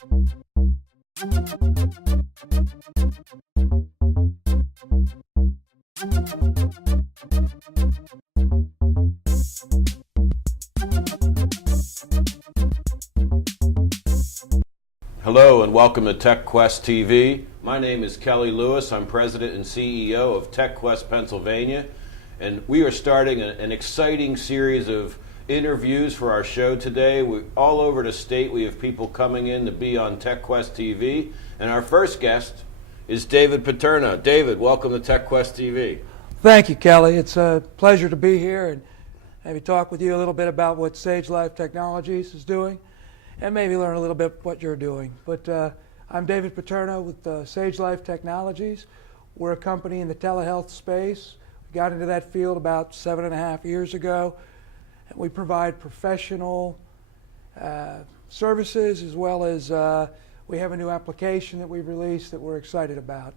Hello and welcome to TechQuest TV. My name is Kelly Lewis. I'm President and CEO of TechQuest Pennsylvania, and we are starting an exciting series of interviews for our show today. All over the state we have people coming in to be on TechQuest TV, and our first guest is David Paterno. David, welcome to TechQuest TV. Thank you, Kelly. It's a pleasure to be here and maybe talk with you a little bit about what Sagelife Technologies is doing, and maybe learn a little bit what you're doing. But I'm David Paterno with Sagelife Technologies. We're a company in the telehealth space. We got into that field about 7.5 years ago. And we provide professional services, as well as we have a new application that we've released that we're excited about.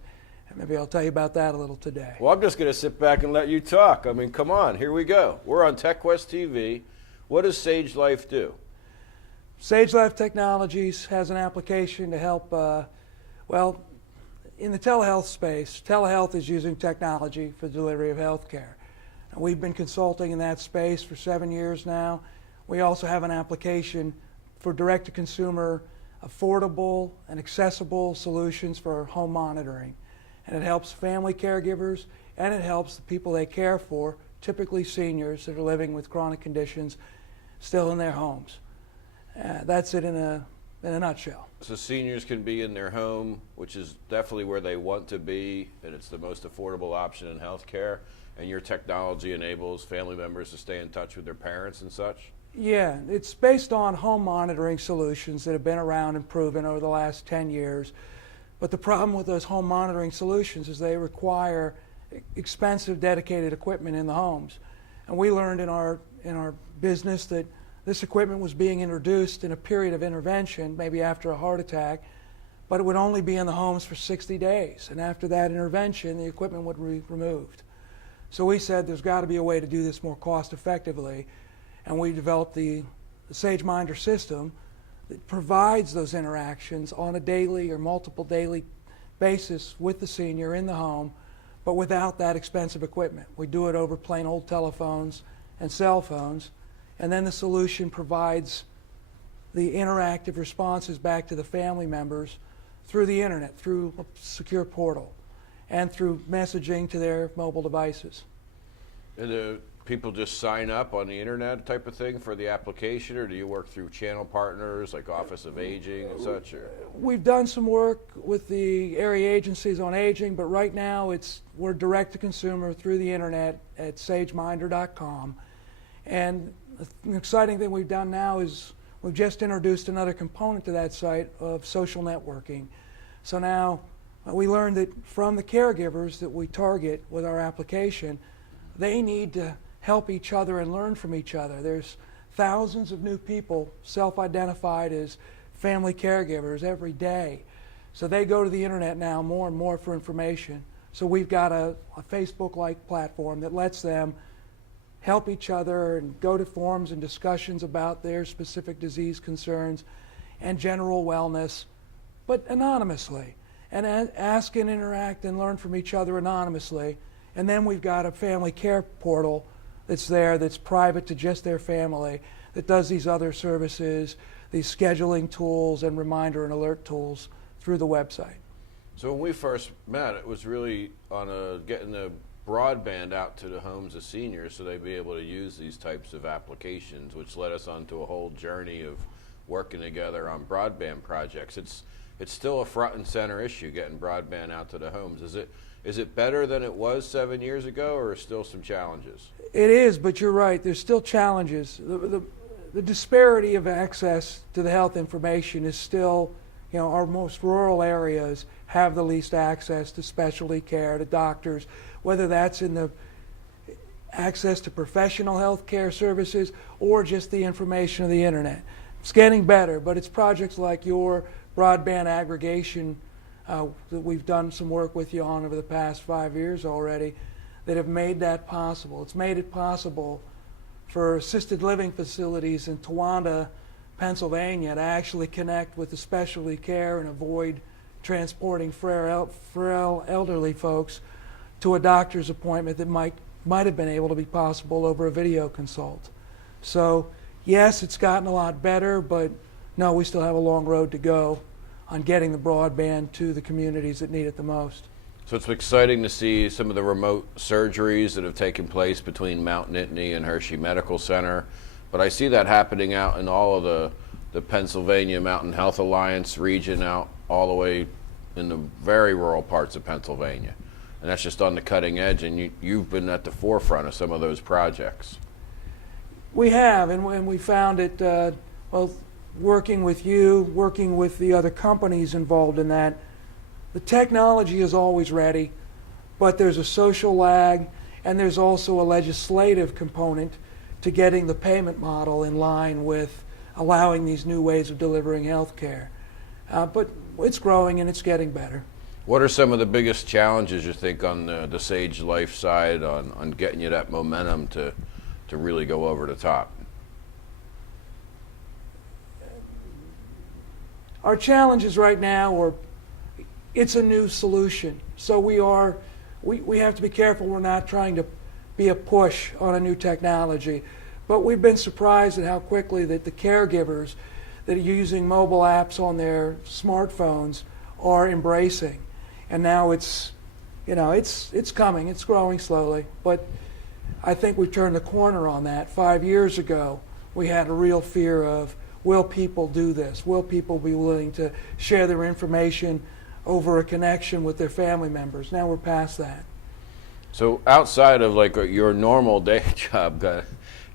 And maybe I'll tell you about that a little today. Well, I'm just going to sit back and let you talk. I mean, come on, here we go. We're on TechQuest TV. What does Sagelife do? Sagelife Technologies has an application to help, well, in the telehealth space. Telehealth is using technology for the delivery of health care. And we've been consulting in that space for 7 years now. We also have an application for direct-to-consumer, affordable and accessible solutions for home monitoring. And it helps family caregivers, and it helps the people they care for, typically seniors that are living with chronic conditions, still in their homes. That's it in a nutshell. So seniors can be in their home, which is definitely where they want to be, and it's the most affordable option in healthcare. And your technology enables family members to stay in touch with their parents and such? Yeah, it's based on home monitoring solutions that have been around and proven over the last 10 years. But the problem with those home monitoring solutions is they require expensive, dedicated equipment in the homes. And we learned in our business that this equipment was being introduced in a period of intervention, maybe after a heart attack, but it would only be in the homes for 60 days. And after that intervention, the equipment would be removed. So we said there's got to be a way to do this more cost effectively, and we developed the SageMinder system that provides those interactions on a daily or multiple daily basis with the senior in the home, but without that expensive equipment. We do it over plain old telephones and cell phones, and then the solution provides the interactive responses back to the family members through the internet, through a secure portal, and through messaging to their mobile devices. And do people just sign up on the internet type of thing for the application, or do you work through channel partners like Office of Aging and such? Or? We've done some work with the area agencies on aging, but right now we're direct to consumer through the internet at sageminder.com. And an exciting thing we've done now is we've just introduced another component to that site of social networking. So now we learned that from the caregivers that we target with our application, they need to help each other and learn from each other. There's thousands of new people self-identified as family caregivers every day. So they go to the internet now more and more for information. So we've got a Facebook-like platform that lets them help each other and go to forums and discussions about their specific disease concerns and general wellness, but anonymously. And ask and interact and learn from each other anonymously. And then we've got a family care portal that's there that's private to just their family that does these other services, these scheduling tools and reminder and alert tools through the website. So when we first met, it was really on getting the broadband out to the homes of seniors so they'd be able to use these types of applications, which led us onto a whole journey of working together on broadband projects. It's still a front and center issue, getting broadband out to the homes. Is it better than it was 7 years ago, or still some challenges? It is, but you're right. There's still challenges. The disparity of access to the health information is still, our most rural areas have the least access to specialty care, to doctors, whether that's in the access to professional health care services or just the information of the internet. It's getting better, but it's projects like your broadband aggregation that we've done some work with you on over the past 5 years already that have made that possible. It's made it possible for assisted living facilities in Towanda, Pennsylvania to actually connect with the specialty care and avoid transporting frail elderly folks to a doctor's appointment that might have been able to be possible over a video consult. So yes, it's gotten a lot better, but no, we still have a long road to go on getting the broadband to the communities that need it the most. So it's exciting to see some of the remote surgeries that have taken place between Mount Nittany and Hershey Medical Center, but I see that happening out in all of the Pennsylvania Mountain Health Alliance region, out all the way in the very rural parts of Pennsylvania. And that's just on the cutting edge, and you've been at the forefront of some of those projects. We have, and we found it, well, working with you, working with the other companies involved in that, the technology is always ready, but there's a social lag, and there's also a legislative component to getting the payment model in line with allowing these new ways of delivering health care. But it's growing and it's getting better. What are some of the biggest challenges you think on the Sagelife side on getting you that momentum to really go over the top? Our challenges right now are, it's a new solution. So we have to be careful we're not trying to be a push on a new technology. But we've been surprised at how quickly that the caregivers that are using mobile apps on their smartphones are embracing. And now it's coming, it's growing slowly. But I think we've turned the corner on that. 5 years ago, we had a real fear of, will people do this? Will people be willing to share their information over a connection with their family members? Now we're past that. So outside of like your normal day job,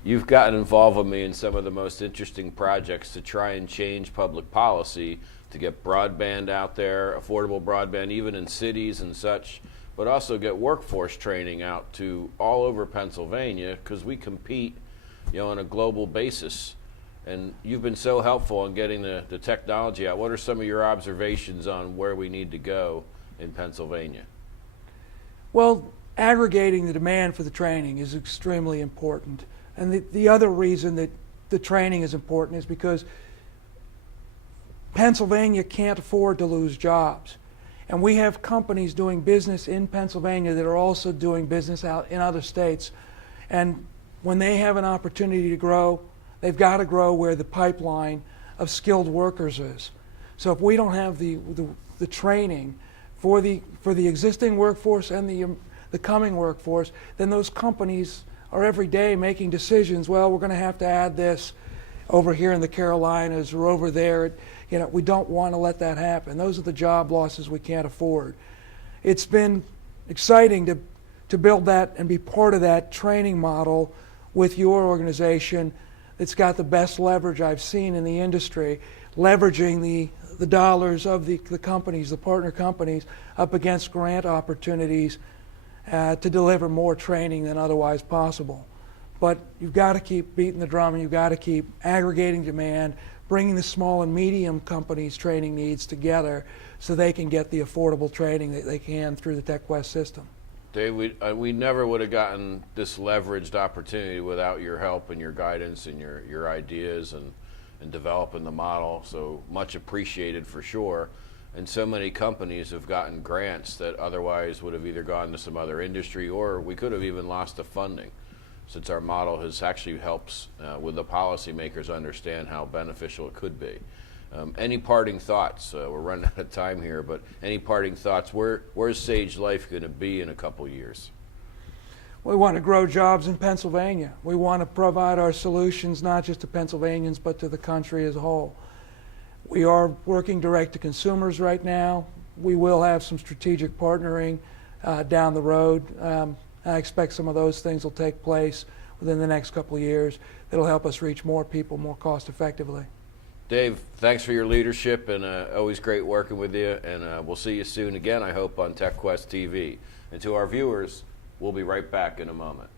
you've gotten involved with me in some of the most interesting projects to try and change public policy to get broadband out there, affordable broadband, even in cities and such, but also get workforce training out to all over Pennsylvania, because we compete, on a global basis. And you've been so helpful in getting the technology out. What are some of your observations on where we need to go in Pennsylvania? Well, aggregating the demand for the training is extremely important. And the other reason that the training is important is because Pennsylvania can't afford to lose jobs. And we have companies doing business in Pennsylvania that are also doing business out in other states. And when they have an opportunity to grow, they've got to grow where the pipeline of skilled workers is. So if we don't have the training for the existing workforce and the coming workforce, then those companies are every day making decisions. Well, we're going to have to add this over here in the Carolinas or over there. We don't want to let that happen. Those are the job losses we can't afford. It's been exciting to build that and be part of that training model with your organization. It's got the best leverage I've seen in the industry, leveraging the dollars of the companies, the partner companies, up against grant opportunities to deliver more training than otherwise possible. But you've got to keep beating the drum, and you've got to keep aggregating demand, bringing the small and medium companies' training needs together so they can get the affordable training that they can through the TechQuest system. Dave, we never would have gotten this leveraged opportunity without your help and your guidance and your ideas and developing the model. So much appreciated for sure. And so many companies have gotten grants that otherwise would have either gone to some other industry, or we could have even lost the funding, since our model has actually helps with the policymakers understand how beneficial it could be. Any parting thoughts? We're running out of time here, but any parting thoughts? Where's Sagelife going to be in a couple years? We want to grow jobs in Pennsylvania. We want to provide our solutions not just to Pennsylvanians, but to the country as a whole. We are working direct to consumers right now. We will have some strategic partnering down the road. I expect some of those things will take place within the next couple of years. That'll help us reach more people more cost effectively. Dave, thanks for your leadership, and always great working with you. And we'll see you soon again, I hope, on TechQuest TV. And to our viewers, we'll be right back in a moment.